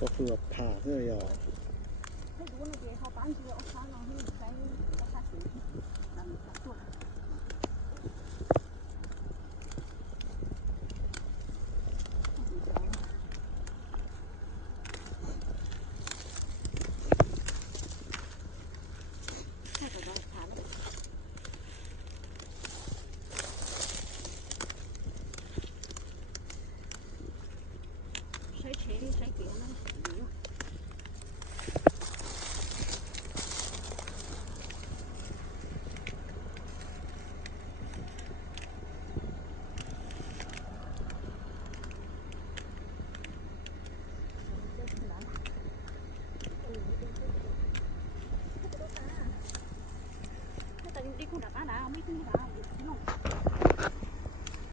ก็คือแบบผ่าเพื่อยอให้ดูในเดี๋ยวเขาปั้นเชือกเอาช้อนลองให้ใช้กระทะสีดำจับตัวใช้เชฟใช้เกลือนะแต่จริงๆคุณดักนะไม่ขึ้นได้